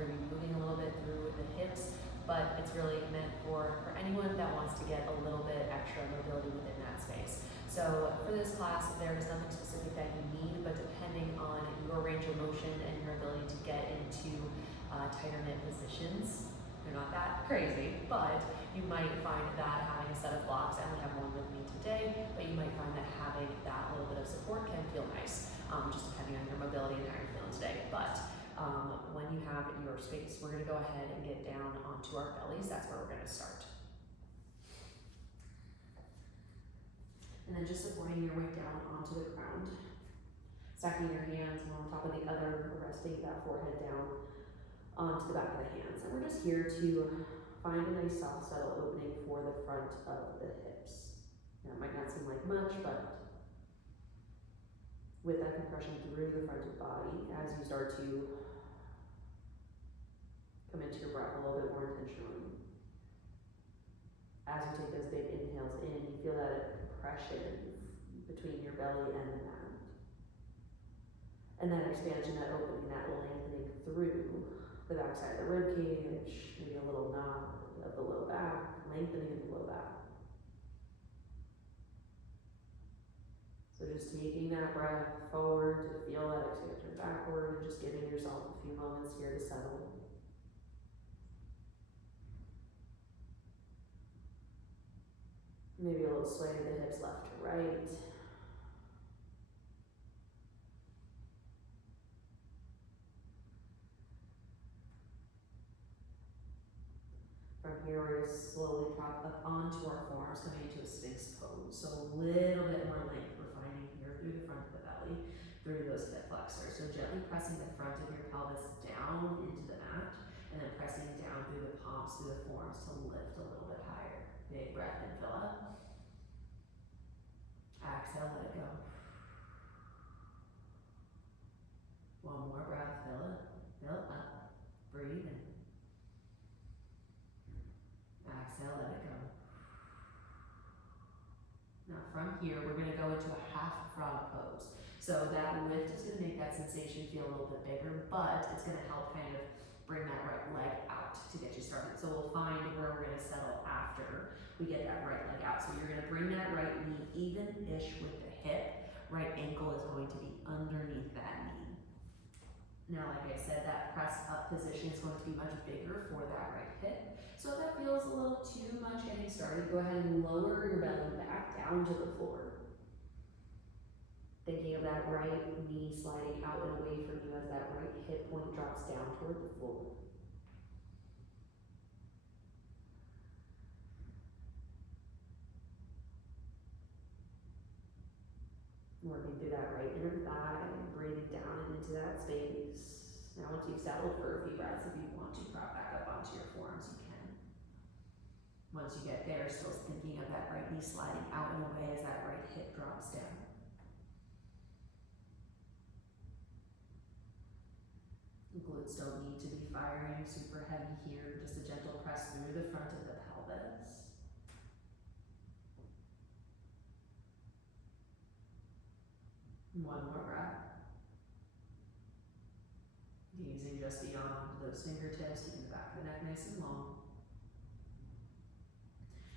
we're going to be moving a little bit through the hips, but it's really meant for anyone that wants to get a little bit extra mobility within that space. So for this class, there is nothing specific that you need, but depending on your range of motion and your ability to get into tighter knit positions, they're not that crazy, but you might find that having a set of blocks, I only have one with me today, but you might find that having that little bit of support can feel nice, just depending on your mobility and how you're feeling today. But when you have your space, we're gonna go ahead and get down onto our bellies. That's where we're gonna start. And then just supporting your weight down onto the ground. Stacking your hands one on top of the other, resting that forehead down onto the back of the hands. And we're just here to find a nice soft settle opening for the front of the hips. Now, it might not seem like much, but with that compression through the front of the body, as you start to come into your breath a little bit more intentionally. As you take those big inhales in, you feel that compression between your belly and the mat. And that expansion, that opening, that lengthening through the backside of the rib cage, maybe a little nod of the low back, lengthening of the low back. So just taking that breath forward to feel that expansion backward, and just giving yourself a few moments here to settle. Maybe a little sway of the hips left to right. From here, we're going to slowly prop up onto our forearms, coming into a Sphinx pose. So a little bit more length we're finding here through the front of the belly, through those hip flexors. So gently pressing the front of your pelvis down into the mat, and then pressing down through the palms, through the forearms to lift a little bit higher. Big breath in, fill up. Exhale, let it go. One more breath, fill it, fill up, breathe in. Exhale, let it go. Now from here, we're gonna go into a half frog pose. So that lift is gonna make that sensation feel a little bit bigger, but it's gonna help kind of bring that right leg out to get you started. So we'll find where we're gonna settle after we get that right leg out. So you're gonna bring that right knee even-ish with the hip. Right ankle is going to be underneath that knee. Now, like I said, that pressed up position is going to be much bigger for that right hip. So if that feels a little too much getting started, go ahead and lower your belly back down to the floor. Thinking of that right knee sliding out and away from you as that right hip point drops down toward the floor. Working through that right inner thigh, breathing down and into that space. Now once you've settled for a few breaths, if you want to prop back up onto your forearms, you can. Once you get there, still thinking of that right knee sliding out and away as that right hip drops down. The glutes don't need to be firing super heavy here, just a gentle press through the front of the pelvis. One more breath. Gazing just beyond those fingertips, keeping the back of the neck nice and long.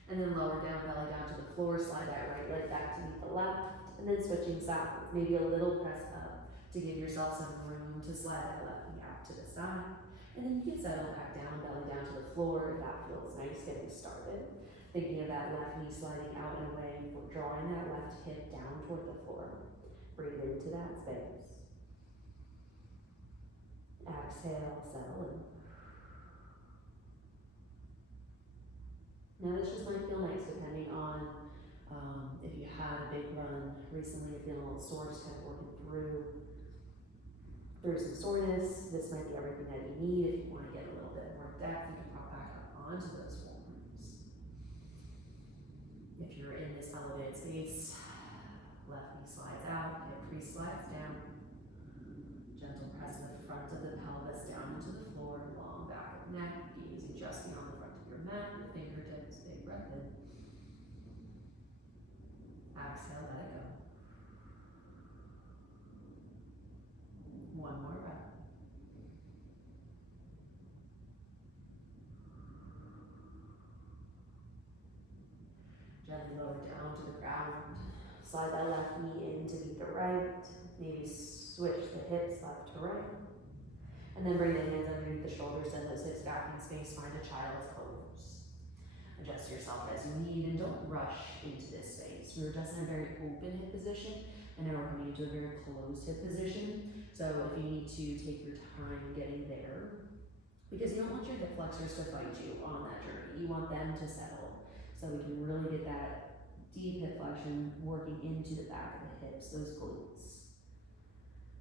And then lower down, belly down to the floor, slide that right leg back to meet the left, and then switching sides, maybe a little press up to give yourself some room to slide that left knee out to the side. And then you can settle back down, belly down to the floor if that feels nice getting started. Thinking of that left knee sliding out and away, drawing that left hip down toward the floor. Breathe into that space. Exhale, settle in. Now this just might feel nice depending on if you had a big run recently, you're feeling a little sore, just kind of working through some soreness. This might be everything that you need. If you want to get a little bit more depth, you can pop back up onto those forms. If you're in this elevated space, left knee slides out, hip crease slides down. Gentle press the front of the pelvis down into the floor, long back of the neck, gazing just beyond the front of your mat, your fingertips, big breath in. Exhale, let it go. One more breath. Gently lower down to the ground. Slide that left knee in to meet the right. Maybe switch the hips left to right. And then bring the hands underneath the shoulders, send those hips back in space, find a child's pose. Adjust yourself as you need and don't rush into this space. We were just in a very open hip position, and now we're coming into a very closed hip position. So if you need to take your time getting there, because you don't want your hip flexors to fight you on that journey. You want them to settle. So we can really get that deep hip flexion working into the back of the hips, those glutes.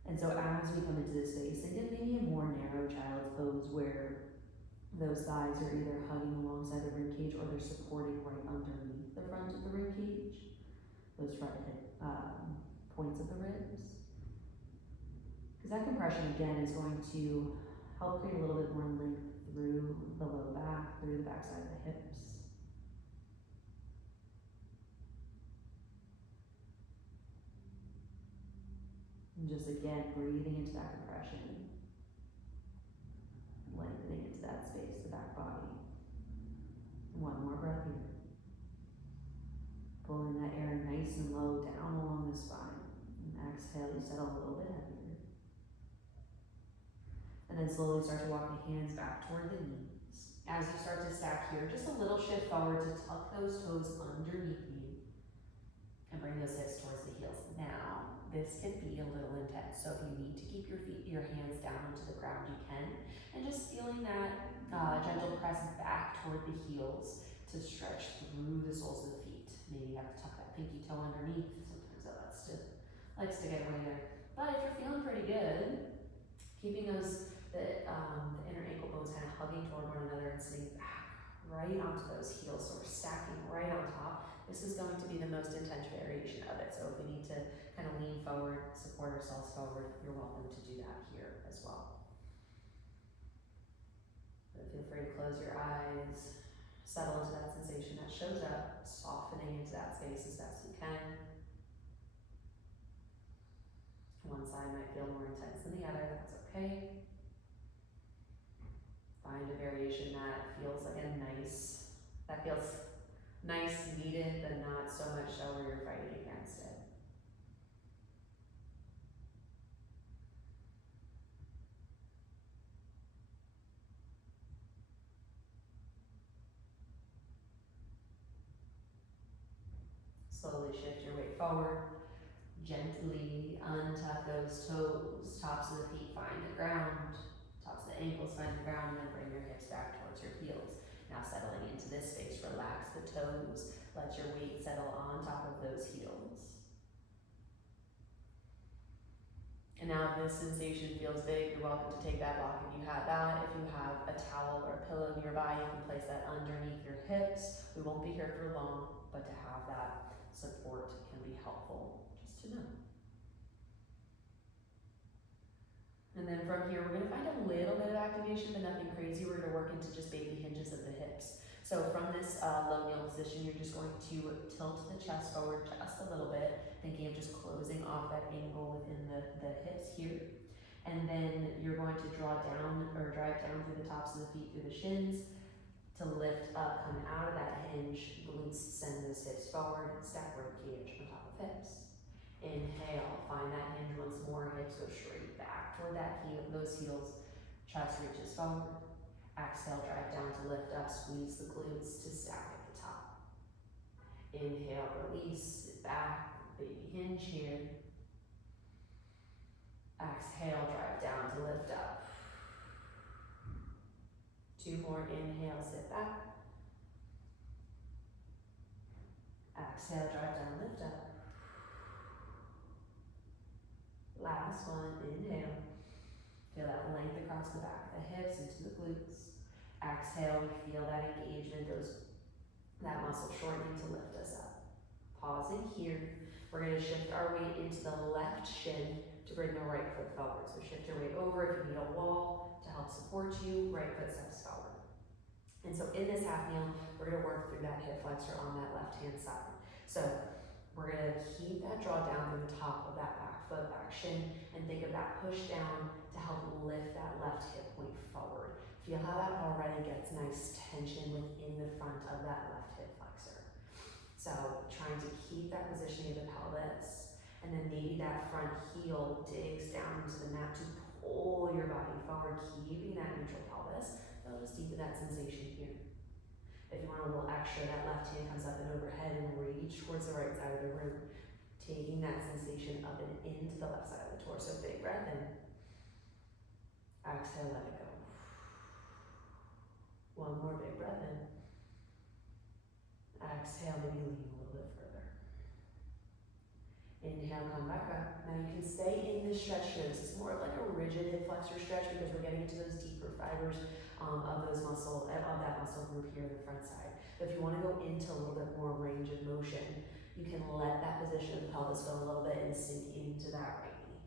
And so as we come into this space, think of maybe a more narrow child's pose where those thighs are either hugging alongside the rib cage or they're supporting right underneath the front of the rib cage, those front hip points of the ribs. Because that compression again is going to help create a little bit more length through the low back, through the backside of the hips. And just again, breathing into that compression, lengthening into that space, the back body. One more breath here. Pulling that air nice and low down along the spine. And exhale, you settle a little bit heavier. And then slowly start to walk the hands back toward the knees. As you start to stack here, just a little shift forward to tuck those toes underneath you and bring those hips towards the heels. Now, this can be a little intense, so if you need to keep your hands down into the ground, you can. And just feeling that gentle press back toward the heels to stretch through the soles of the feet. Maybe you have to tuck that pinky toe underneath. Sometimes that likes to get away there. But if you're feeling pretty good, keeping the inner ankle bones kind of hugging toward one another and sitting back right onto those heels, so we're stacking right on top. This is going to be the most intense variation of it. So if we need to kind of lean forward, support ourselves forward, you're welcome to do that here as well. But feel free to close your eyes, settle into that sensation that shows up, softening into that space as best you can. One side might feel more intense than the other, that's okay. Find a variation that feels nice, needed, but not so much so where you're fighting against it. Slowly shift your weight forward. Gently untuck those toes. Tops of the feet find the ground. Tops of the ankles find the ground, and then bring your hips back towards your heels. Now settling into this space, relax the toes. Let your weight settle on top of those heels. And now if this sensation feels big, you're welcome to take that block if you have that. If you have a towel or a pillow nearby, you can place that underneath your hips. We won't be here for long, but to have that support can be helpful, just to know. And then from here, we're gonna find a little bit of activation, but nothing crazy. We're gonna work into just baby hinges of the hips. So from this low kneel position, you're just going to tilt the chest forward just a little bit, thinking of just closing off that angle within the hips here. And then you're going to draw down or drive down through the tops of the feet, through the shins, to lift up, come out of that hinge, glutes, send those hips forward, stack rib cage on top of hips. Inhale, find that hinge once more, hips go straight back toward those heels, chest reaches forward. Exhale, drive down to lift up, squeeze the glutes to stack at the top. Inhale, release, sit back, baby hinge here. Exhale, drive down to lift up. Two more, inhale, sit back. Exhale, drive down, lift up. Last one, inhale. Feel that length across the back of the hips into the glutes. Exhale, we feel that engagement, that muscle shortening to lift us up. Pausing here, we're gonna shift our weight into the left shin to bring the right foot forward. So shift your weight over. If you need a wall to help support you, right foot steps forward. And so in this half kneel, we're gonna work through that hip flexor on that left-hand side. So we're gonna keep that draw down through the top of that back foot, back shin, and think of that push down to help lift that left hip point forward. Feel how that already gets nice tension within the front of that left hip flexor. So trying to keep that positioning of the pelvis, and then maybe that front heel digs down into the mat to pull your body forward, keeping that neutral pelvis. Just deepen that sensation here. If you want a little extra, that left hand comes up and overhead and reach towards the right side of the room, taking that sensation up and into the left side of the torso. Big breath in. Exhale, let it go. One more big breath in. Exhale, maybe lean a little bit further. Inhale, come back up. Now you can stay in this stretch here. This is more of like a rigid hip flexor stretch because we're getting into those deeper fibers of that muscle group here in the front side. But if you want to go into a little bit more range of motion, you can let that position of the pelvis go a little bit and sink into that right knee.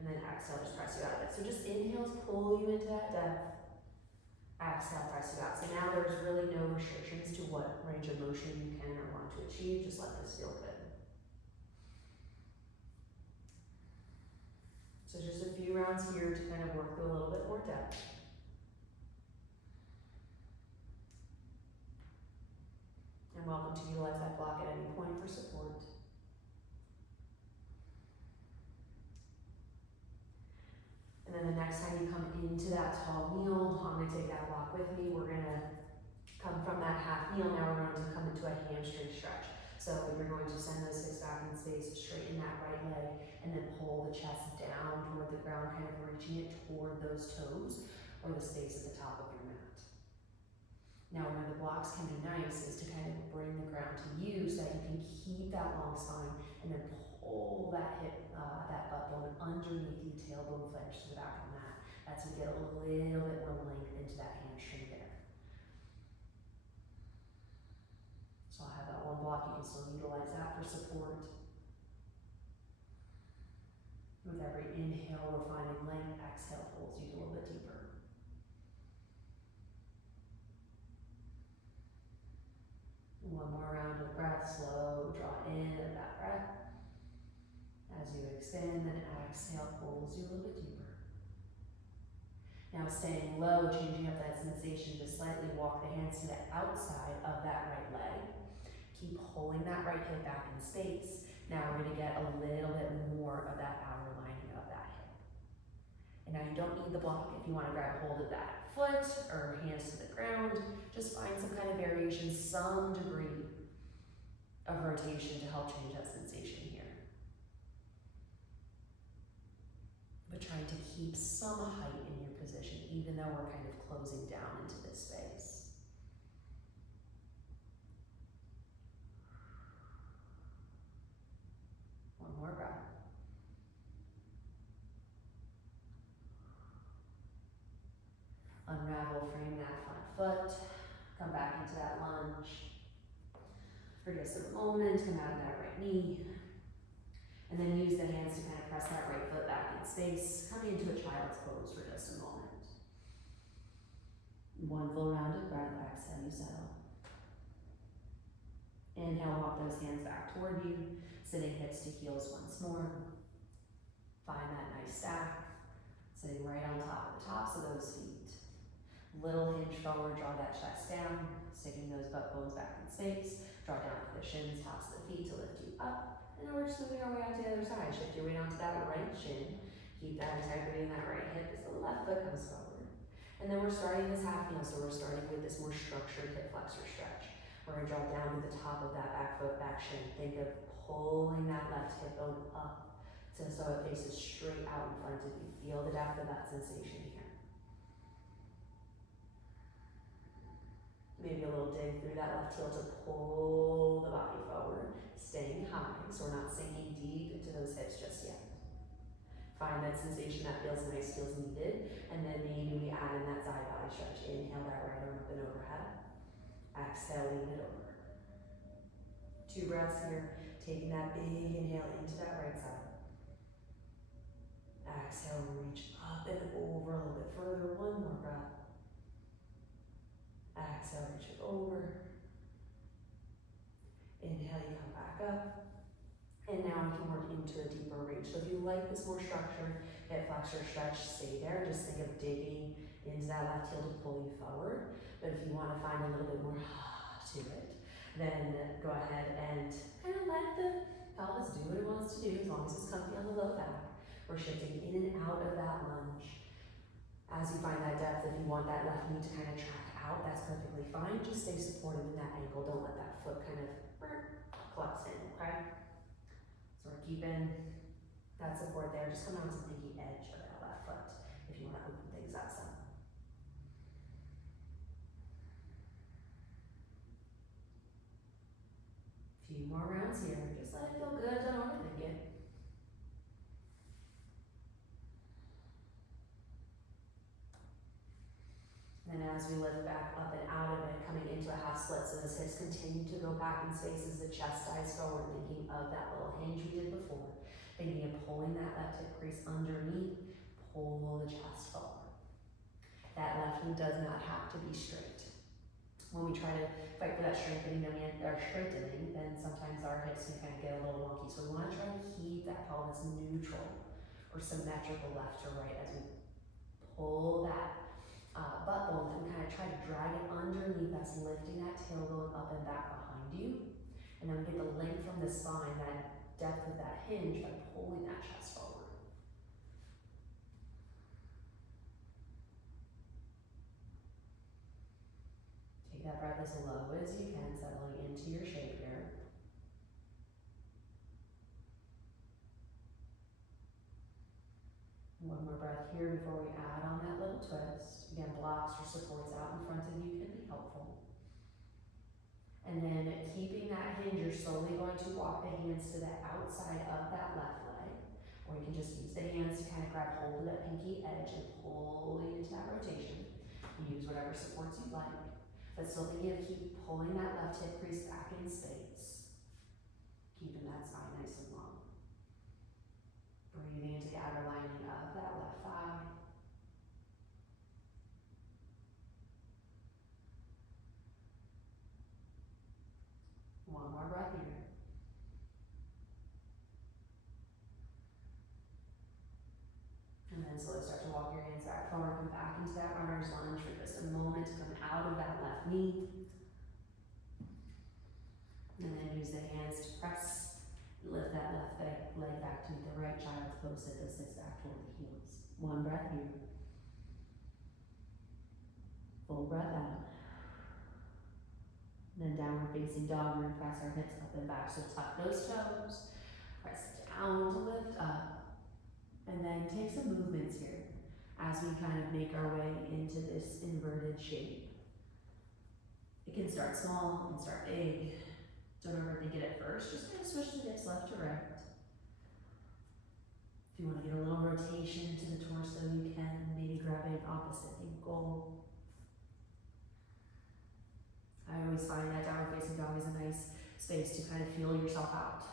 And then exhale, just press you out of it. So just inhales pull you into that depth. Exhale, press you out. So now there's really no restrictions to what range of motion you can or want to achieve. Just let this feel good. So just a few rounds here to kind of work through a little bit more depth. And welcome to utilize that block at any point for support. And then the next time you come into that tall kneel, I'm going to take that block with me. We're going to come from that half kneel. Now we're going to come into a hamstring stretch. So you're going to send those hips back in space, straighten that right leg, and then pull the chest down toward the ground, kind of reaching it toward those toes or the space at the top of your mat. Now where the blocks can be nice is to kind of bring the ground to you so that you can keep that long spine and then pull that hip, that butt bone underneath you, tailbone flex to the back of the mat. That's to get a little bit more length into that hamstring there. So I'll have that one block, you can still utilize that for support. With every inhale, we're finding length, exhale pulls you a little bit deeper. One more round of breath, slow, draw in of that breath. As you extend, then exhale pulls you a little bit deeper. Now staying low, changing up that sensation, just slightly walk the hands to the outside of that right leg. Keep pulling that right hip back in space. Now we're going to get a little bit more of that outer lining of that hip. And now you don't need the block. If you want to grab hold of that foot or hands to the ground, just find some kind of variation, some degree of rotation to help change that sensation here. But trying to keep some height in your position, even though we're kind of closing down into this space. One more breath. Unravel, frame that front foot. Come back into that lunge. For just a moment, come out of that right knee. And then use the hands to kind of press that right foot back in space, coming into a child's pose for just a moment. One full round of breath, exhale, you settle. Inhale, walk those hands back toward you, sitting hips to heels once more. Find that nice stack, sitting right on top of the tops of those feet. Little hinge forward, draw that chest down, sticking those butt bones back in space. Draw down to the shins, tops of the feet to lift you up. And then we're just moving our way out to the other side. Shift your weight onto that right shin. Keep that integrity in that right hip as the left foot comes forward. And then we're starting this half kneel, so we're starting with this more structured hip flexor stretch. We're going to draw down to the top of that back foot, back shin. Think of pulling that left hip bone up so it faces straight out in front of you. Feel the depth of that sensation here. Maybe a little dig through that left heel to pull the body forward, staying high, so we're not sinking deep into those hips just yet. Find that sensation that feels nice, feels needed, and then maybe we add in that side body stretch. Inhale that right arm up and overhead. Exhale, lean it over. 2 breaths here, taking that big inhale into that right side. Exhale, reach up and over a little bit further. 1 more breath. Exhale, reach it over. Inhale, you come back up. And now we can work into a deeper range. So if you like this more structured hip flexor stretch, stay there. Just think of digging into that left heel to pull you forward. But if you want to find a little bit more to it. Then go ahead and kind of let the pelvis do what it wants to do as long as it's comfy on the low back. We're shifting in and out of that lunge. As you find that depth, if you want that left knee to kind of track out, that's perfectly fine. Just stay supportive in that ankle. Don't let that foot kind of collapse in, okay? So we're keeping that support there. Just come down to the pinky edge of that left foot if you want to open things up some. Few more rounds here. Just let it feel good. Don't overthink it. And as we lift back up and out of it, coming into a half split, so those hips continue to go back in space as the chest dives forward, thinking of that little hinge we did before. Thinking of pulling that left hip crease underneath, pull the chest forward. That left knee does not have to be straight. When we try to fight for that straightening, then sometimes our hips can kind of get a little wonky. So we want to try to keep that pelvis neutral or symmetrical left to right as we pull that butt bone and kind of try to drag it underneath us, lifting that tailbone up and back behind you. And then we get the length from the spine, that depth of that hinge by pulling that chest forward. Take that breath as low as you can, settling into your shape here. One more breath here before we add on that little twist. Again, blocks or supports out in front of you can be helpful. And then keeping that hinge, you're slowly going to walk the hands to the outside of that left leg, or you can just use the hands to kind of grab hold of that pinky edge and pulling into that rotation. Use whatever supports you like, but still thinking of keep pulling that left hip crease back in space, keeping that spine nice and long. Breathing into the outer lining of that left thigh. One more breath here. And then slowly start to walk your hands back forward, come back into that runner's lunge for just a moment to come out of that left knee. And then use the hands to press. Lift that left leg back to meet the right child's pose, sit those hips back toward the heels. One breath here. Full breath out. And then downward facing dog, we're gonna press our hips up and back. So tuck those toes, press down to lift up, and then take some movements here as we kind of make our way into this inverted shape. It can start small, it can start big. Don't overthink it at first, just kind of switch the hips left to right. If you want to get a little rotation into the torso, you can, maybe grabbing an opposite ankle. I always find that downward facing dog is a nice space to kind of feel yourself out.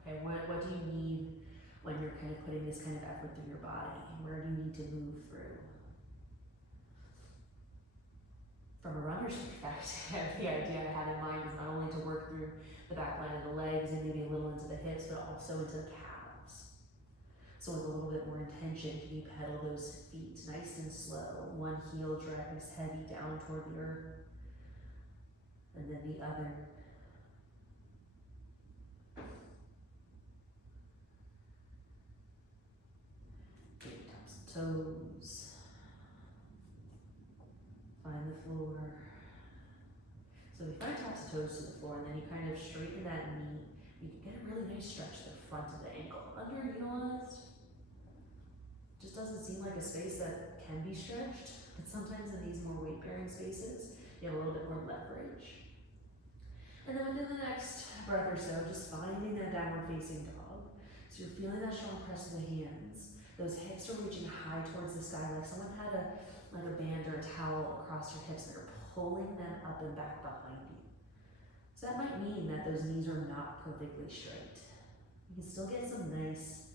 Okay, what do you need when you're kind of putting this kind of effort through your body? Where do you need to move through? From a runner's perspective, the idea I had in mind is not only to work through the back line of the legs and maybe a little into the hips, but also into the calves. So with a little bit more intention, can you pedal those feet nice and slow? One heel drags heavy down toward the earth, and then the other. Big tops and toes. Find the floor. So we find tops of toes to the floor, and then you kind of straighten that knee. You can get a really nice stretch to the front of the ankle. Underutilized. Just doesn't seem like a space that can be stretched, but sometimes in these more weight-bearing spaces, you have a little bit more leverage. And then within the next breath or so, just finding that downward facing dog. So you're feeling that strong press of the hands. Those hips are reaching high towards the sky, like someone had a band or a towel across your hips that are pulling them up and back behind you. So that might mean that those knees are not perfectly straight. You can still get some nice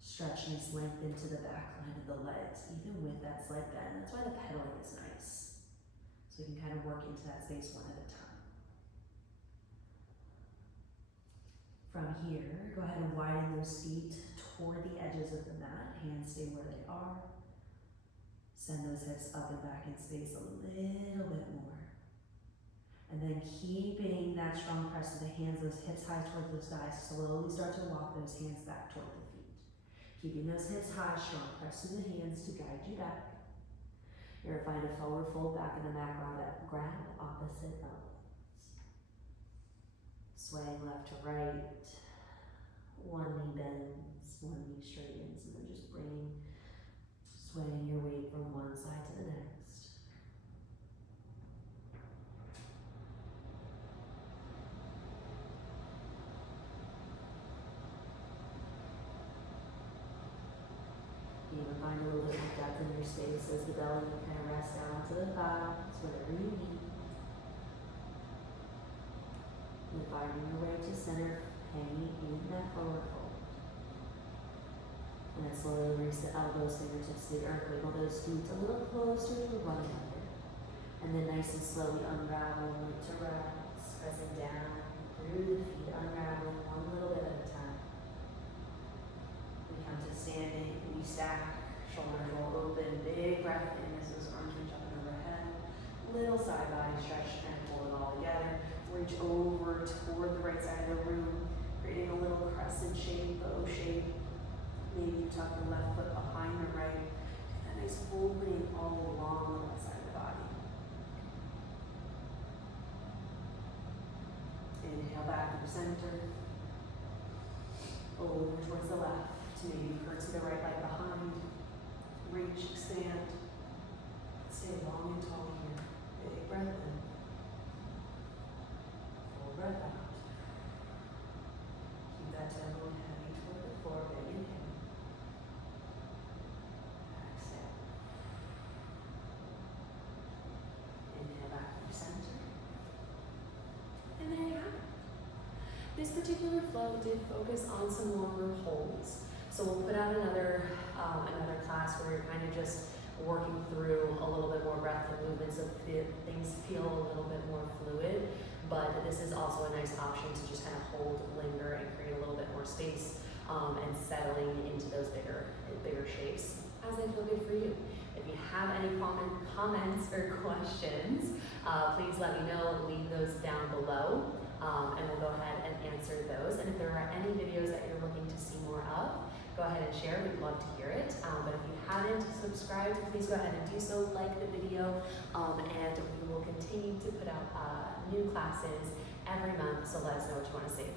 stretch, nice length into the back line of the legs, even with that slight bend. That's why the pedaling is nice. So you can kind of work into that space one at a time. From here, go ahead and widen those feet toward the edges of the mat. Hands stay where they are. Send those hips up and back in space a little bit more. And then keeping that strong press of the hands, those hips high towards those thighs. Slowly start to walk those hands back toward the feet. Keeping those hips high, strong press to the hands to guide you back. You're going to find a forward fold back in the mat round that grab opposite elbows. Swaying left to right. One knee bends, one knee straightens, and then just swaying your weight from one side to the next. You can find a little bit more depth in your space as the belly kind of rests down onto the thighs, whatever you need. And finding your way to center, hanging in that forward fold. And then slowly release the elbows, fingertips to the earth, wiggle those feet a little closer to one another. And then nice and slowly unravel, root to rest, pressing down through the feet, unraveling one little bit at a time. We come to standing, we stack, shoulders roll open, big breath in as those arms reach up and overhead. Little side body stretch, and pull it all together. Reach over toward the right side of the room, creating a little crescent shape, bow shape. Maybe you tuck the left foot behind the right. That nice opening all along the left side of the body. Inhale back to center. Over towards the left. Maybe curve to the right leg behind. Reach, expand. Stay long and tall here. Big breath in. Full breath out. Keep that tailbone heavy toward the floor. Big inhale. Exhale. Inhale back to center. And there you have it. This particular flow did focus on some longer holds. So we'll put out another class where you're kind of just working through a little bit more breath and movement so things feel a little bit more fluid. But this is also a nice option to just kind of hold, linger, and create a little bit more space and settling into those bigger shapes as they feel good for you. If you have any comments or questions, please let me know. Leave those down below. And we'll go ahead and answer those. And if there are any videos that you're looking to see more of, go ahead and share. We'd love to hear it. But if you haven't subscribed, please go ahead and do so. Like the video, and we will continue to put out new classes every month. So let us know what you want to see.